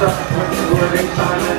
prachtig door Ringtuinen.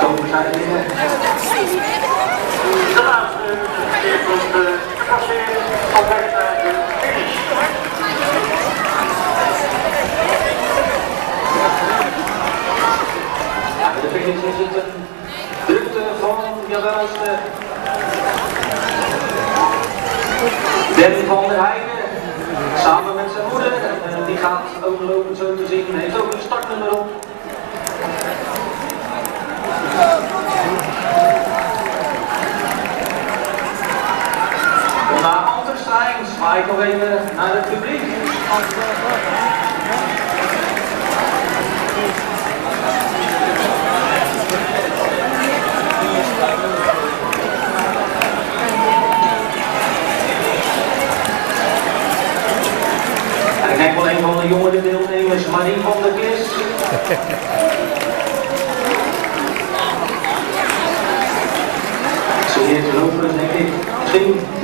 Komen zij binnen. De laatste komt gepasseerd op weg naar de finish. Ja, bij de finish is het een drukte van jawelste Den van der Heijden. Samen met zijn moeder. En die gaat overlopen zo te zien. Heeft ook een startnummer op. Na Anterstein zwaai ik nog even naar het publiek. En ik denk wel een van de jongere deelnemers, Marie van der Klis. Zo eerst lopen, denk ik. Misschien 3-4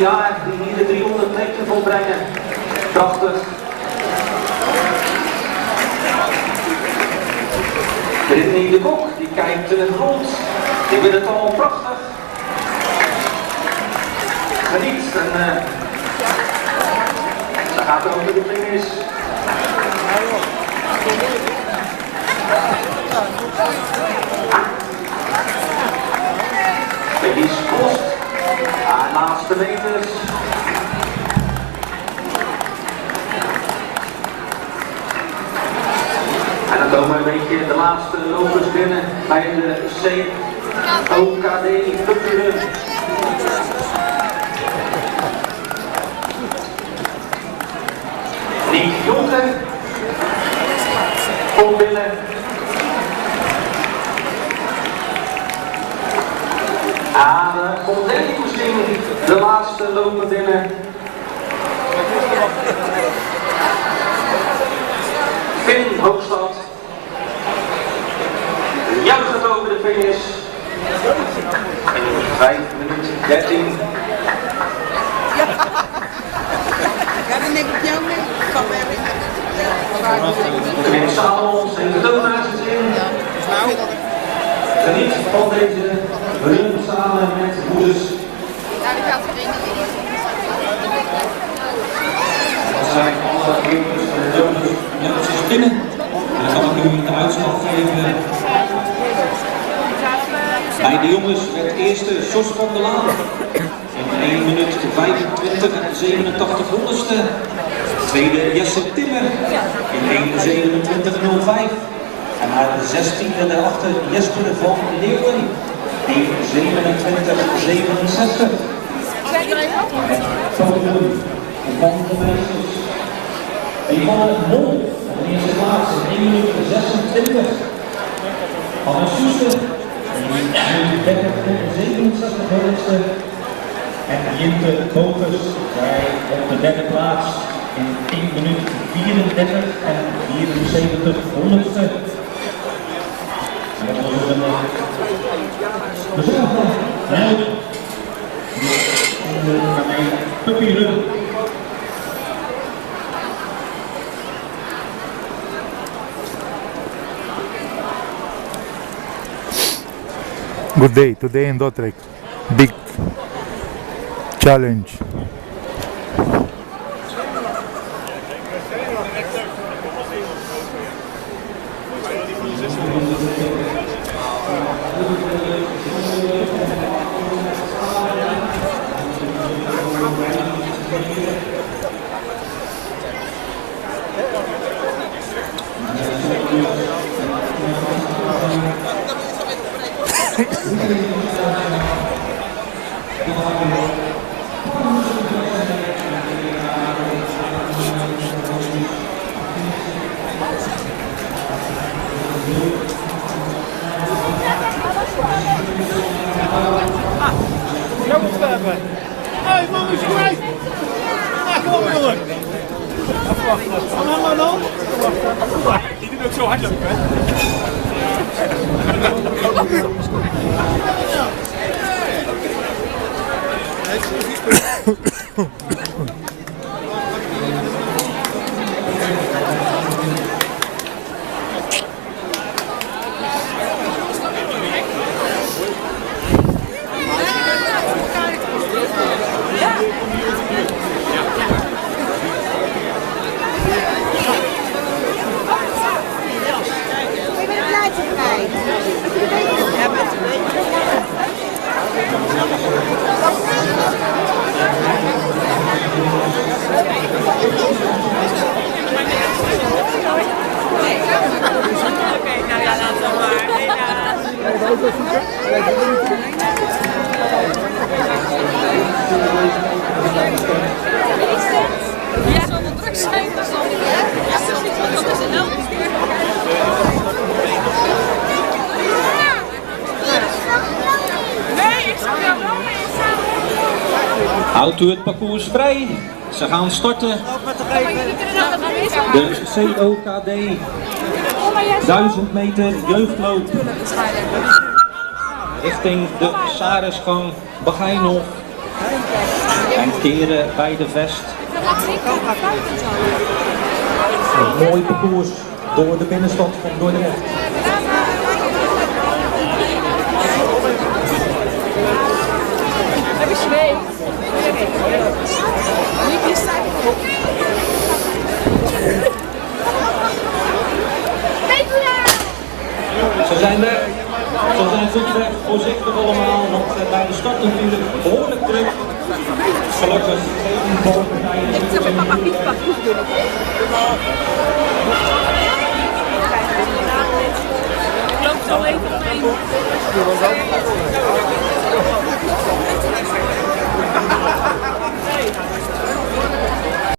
jaar die hier de 300 meter volbrengen. Prachtig. Brittany de Kok, die kijkt rond. Die vindt het allemaal prachtig. Geniet. En ze gaat over de finish. Felice Post. Laatste meters. En dan komen een beetje de laatste lopers binnen bij de COKD Putteren. Niek Jonker komt binnen. Komt denk ik misschien de laatste loper binnen. Finn Hoogstad. Juicht het over de finish. 5 minuten 13. Ja, dan neem ik jou mee. Meneer Salons heeft het ook naar zijn zin. Geniet van deze run samen met moeders. Ja, die gaat erin. Dat zijn alle jongens en jongens netjes binnen. En dan kan ik u de uitslag geven. Bij de jongens werd eerste Jos van der Laan in 1 minuut 25 en 87 honderdste. Tweede Jesse Timmer in 1:27:05. En naar de 16e daarachter Jesper van Leeuwen in 27:67. Podium van de meisjes. Yvonne Mol, de eerste plaats in 1:26. Anne Soester in 1:30:67 honderdste. En Jinte Bogus op de derde plaats in 1 minuut 34 en 74 honderdste. En dat was een de Carmijn Papieren. Good day. Today in Dordrecht, big challenge. Hé, man, is kwijt! Ja, kom op, jongen! Van hem maar dan? Die doet ook zo hard lopen, hè? Ja, zal het druk zijn, dat is dan niet meer. Ja, dat is een help. Nee, ik zal jou wel mee samen. Houdt u het parcours vrij. Ze gaan starten. De COKD 1000 meter jeugdloop richting de Saresgang Begijnhof en keren bij de Vest. Een mooi parcours door de binnenstad van Dordrecht. Heb je zweet? Niet je zak. Ze zijn weg. Ze zijn goed weg. Voorzichtig allemaal. Want bij de start natuurlijk behoorlijk druk. Gelukkig geen valpartijen. Ik heb papa niet parcours doen. Ik loop zo even omheen.